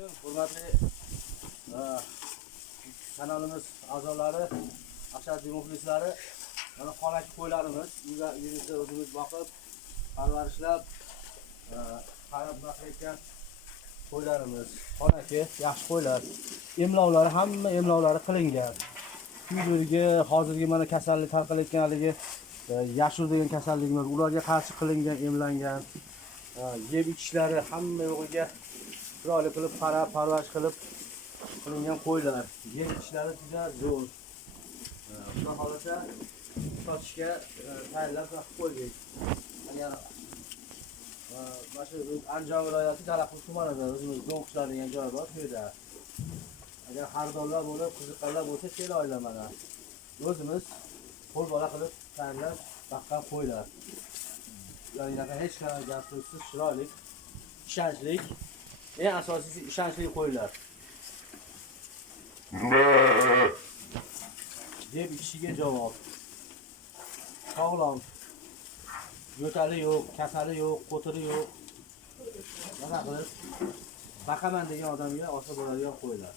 Hurmatli kanalimiz a'zolari, ashaddiy muxlislari, mana xonaki qo'ylarimiz, uyimizda o'zimiz boqib, parvarishlab, qarab boqayotgan qo'ylarimiz. Xonaki yaxshi qo'ylar. Emlovlari hamma emlovlari qilingan. Kuyligi, hozirgi mana kasallik tarqalayotganligi, yashil degan kasalliklar, ularga qarshi qilingan, emlangan. Yeb ichishlari hamma yo'g'iga chiroyli qilib qarab, parvarish qilib qilingan qo'ylar. Yeb ichishlari juda zo'r. Xudo xolasa sotishga tayyorlab qo'ydik. Agar mana shu Andijon viloyati Jalaqush tumanida o'zimiz Do'ngqishlar degan joy bor, shu yerda. Agar xaridorlar bo'lib, qiziqqanlar bo'lsa, kela oylar mana. O'zimiz qo'l bola qilib tayyorlab baqqan qo'ylar. Ularga hech qanday gap so'zsiz, chiroyli, ishonchli, eng asosiysi ishonchli qo'ylar. Deb ichishiga javob. Sog'lom. Yo'tali yo'q, kasali yo'q, qo'tiri yo'q. Mana qilib baqaman degan odamga olsa bo'ladigan qo'ylar.